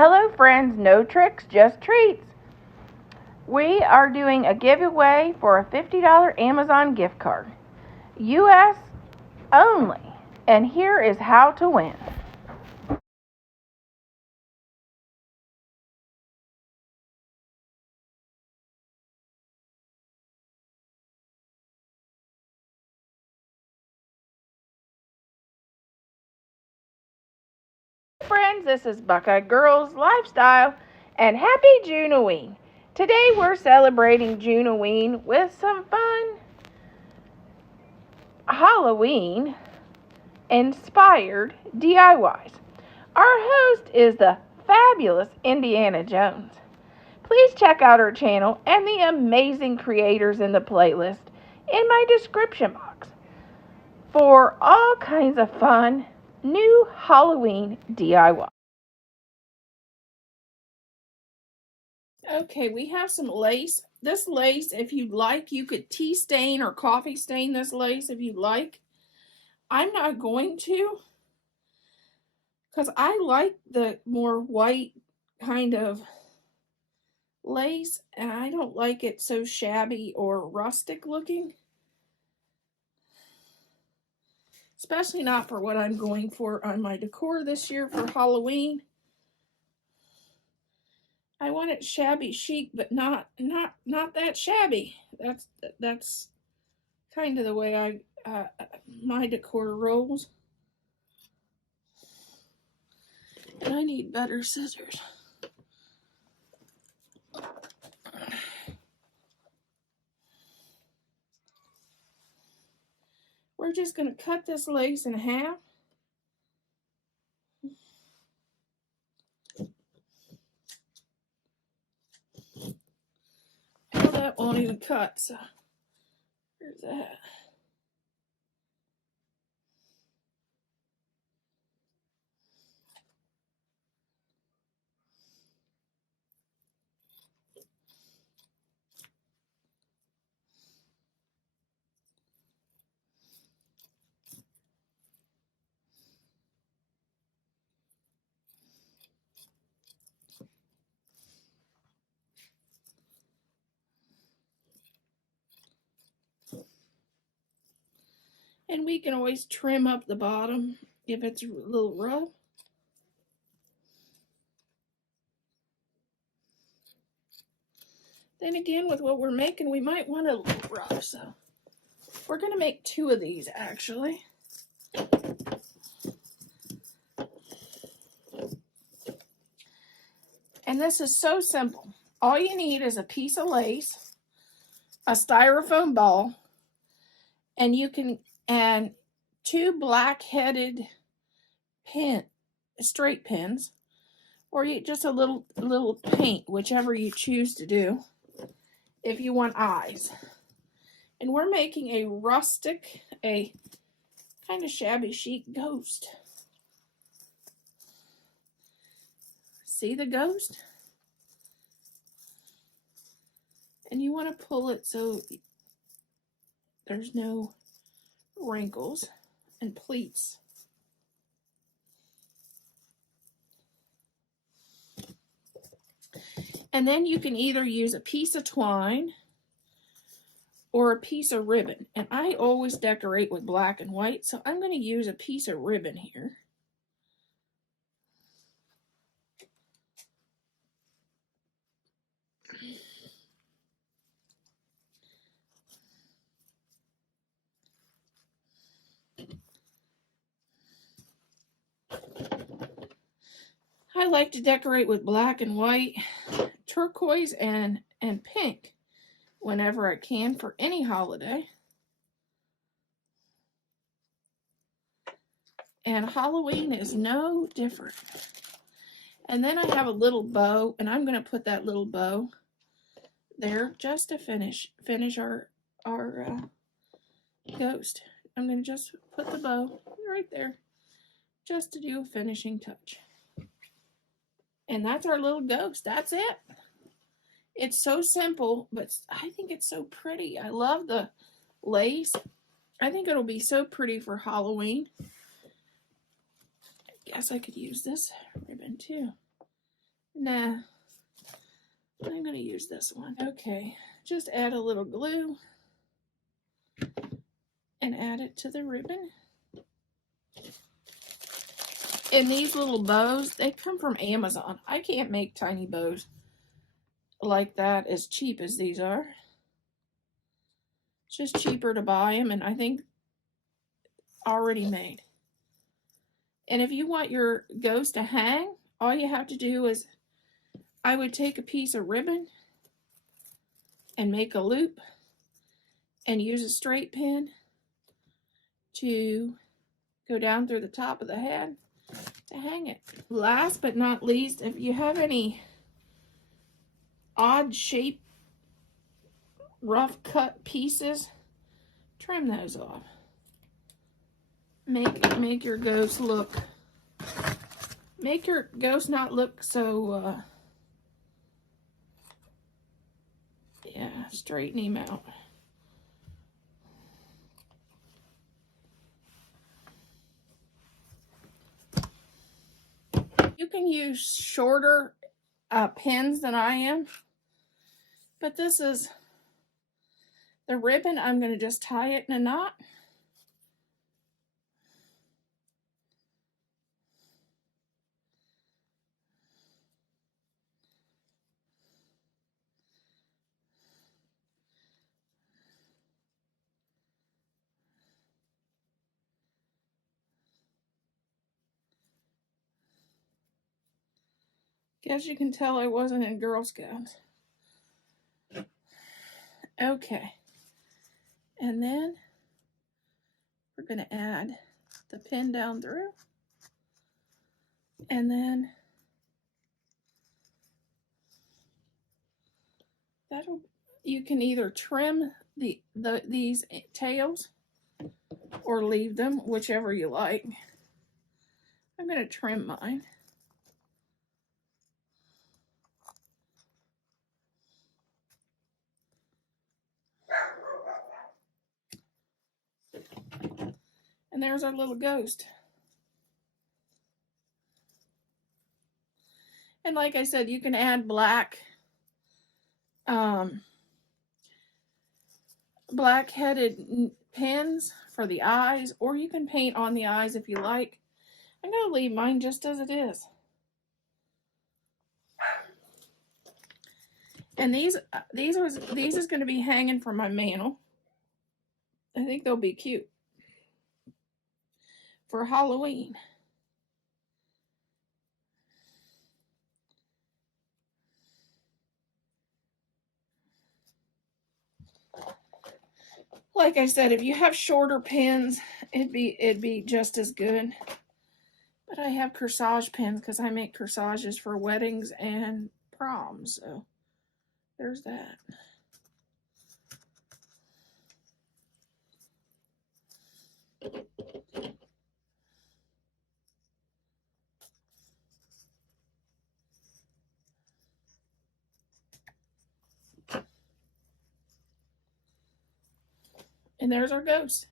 Hello friends, no tricks, just treats. We are doing a giveaway for a $50 Amazon gift card. US only. And here is how to win. Friends, this is Buckeye Girls Lifestyle and happy Juneween. Today we're celebrating Juneween with some fun Halloween inspired DIYs. Our host is the fabulous Indiana Jones. Please check out our channel and the amazing creators in the playlist in my description box for all kinds of fun new Halloween DIY. Okay, we have some lace. This lace, if you'd like, you could tea stain or coffee stain this lace if you'd like. I'm not going to, because I like the more white kind of lace, and I don't like it so shabby or rustic looking. Especially not for what I'm going for on my decor this year for Halloween. I want it shabby chic, but not that shabby. That's kind of the way my decor rolls. And I need better scissors. We're just going to cut this lace in half. Well, that won't even cut, so there's that. And we can always trim up the bottom if it's a little rough. Then again, with what we're making, we might want a little rough, so we're going to make 2 of these, actually. And this is so simple. All you need is a piece of lace, a styrofoam ball, and 2 black-headed straight pins, or just a little paint, whichever you choose to do, if you want eyes. And we're making a rustic, a kind of shabby chic ghost. See the ghost? And you want to pull it so there's no wrinkles and pleats. And then you can either use a piece of twine or a piece of ribbon. And I always decorate with black and white, so I'm going to use a piece of ribbon here. I like to decorate with black and white, turquoise, and pink whenever I can for any holiday. And Halloween is no different. And then I have a little bow, and I'm going to put that little bow there just to finish our ghost. I'm going to just put the bow right there just to do a finishing touch. And that's our little ghost. That's it. It's so simple, but I think it's so pretty. I love the lace. I think it'll be so pretty for Halloween. I guess I could use this ribbon too. Nah, I'm going to use this one. Okay, just add a little glue and add it to the ribbon. And these little bows, they come from Amazon. I can't make tiny bows like that as cheap as these are. It's just cheaper to buy them, and I think already made. And if you want your ghost to hang, all you have to do is, I would take a piece of ribbon and make a loop and use a straight pin to go down through the top of the head to hang it. Last but not least, if you have any odd shape, rough cut pieces, trim those off. Make your ghost look, make your ghost not look so, yeah, straighten him out. You can use shorter pins than I am, but this is the ribbon. I'm going to just tie it in a knot. Guess you can tell I wasn't in Girl Scouts. Okay. And then we're going to add the pin down through. And then you can either trim these tails or leave them, whichever you like. I'm going to trim mine. And there's our little ghost. And like I said, you can add black-headed pins for the eyes, or you can paint on the eyes if you like. I'm going to leave mine just as it is. And these is going to be hanging from my mantle. I think they'll be cute for Halloween. Like I said, if you have shorter pins, it'd be just as good. But I have corsage pins because I make corsages for weddings and proms, so there's that. And there's our ghost.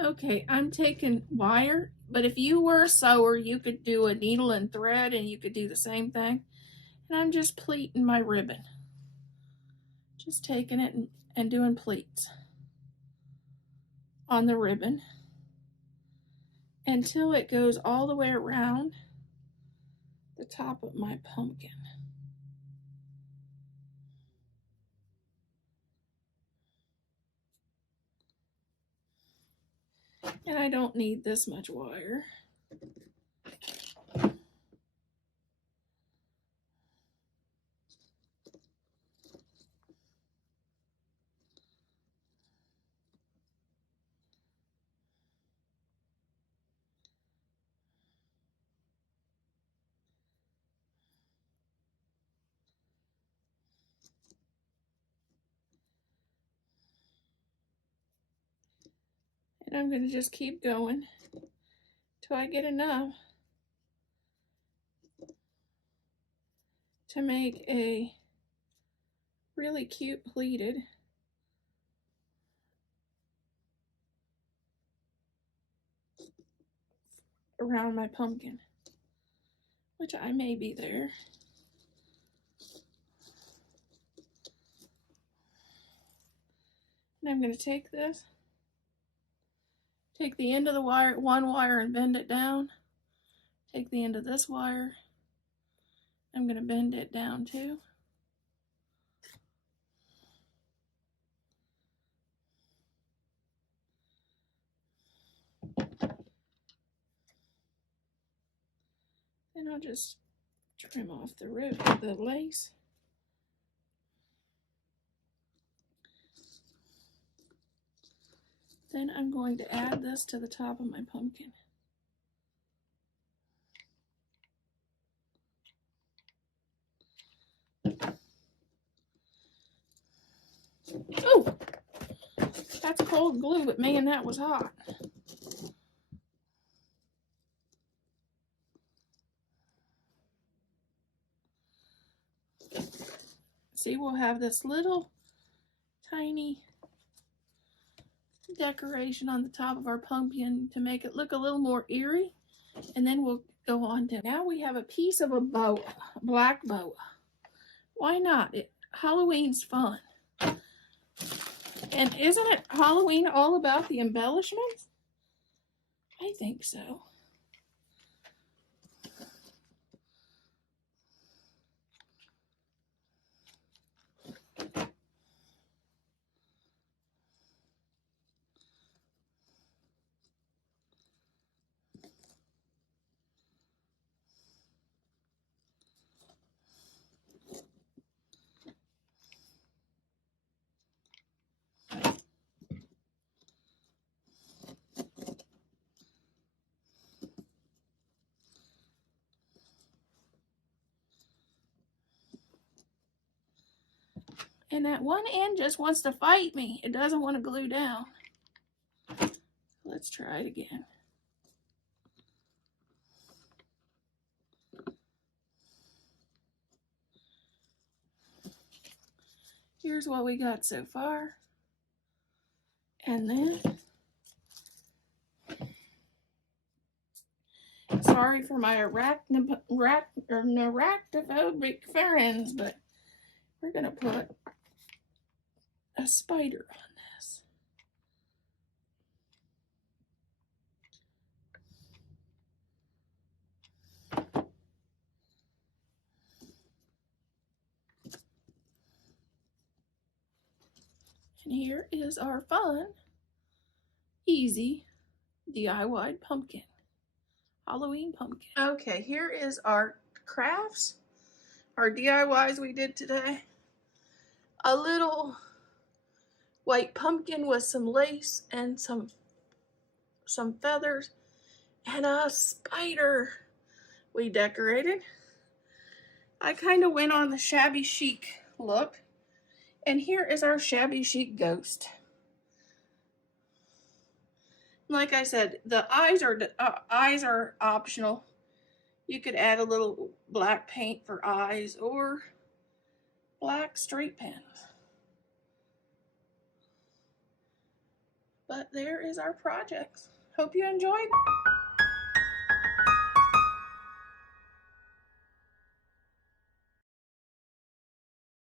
Okay, I'm taking wire, but if you were a sewer, you could do a needle and thread and you could do the same thing. And I'm just pleating my ribbon. Just taking it and doing pleats on the ribbon until it goes all the way around the top of my pumpkin. And I don't need this much wire. And I'm going to just keep going till I get enough to make a really cute pleated around my pumpkin, which I may be there. And I'm going to take this, take the end of the wire, one wire, and bend it down. Take the end of this wire. I'm going to bend it down too. Then I'll just trim off the lace. Then I'm going to add this to the top of my pumpkin. Oh, that's cold glue, but man, that was hot. See, we'll have this little tiny decoration on the top of our pumpkin to make it look a little more eerie. And then we'll go on to, now we have a piece of a bow, a black bow. Why not? Halloween's fun. And isn't it Halloween all about the embellishments? I think so. And that one end just wants to fight me. It doesn't want to glue down. Let's try it again. Here's what we got so far. And then, sorry for my arachnophobic friends, but we're going to put a spider on this. And here is our fun, easy DIY pumpkin, Halloween pumpkin. Okay, here is our crafts, our DIYs we did today. A little white pumpkin with some lace and some feathers, and a spider we decorated. I kind of went on the shabby chic look, and here is our shabby chic ghost. Like I said, the eyes are optional. You could add a little black paint for eyes or black straight pens. But there is our projects. Hope you enjoyed.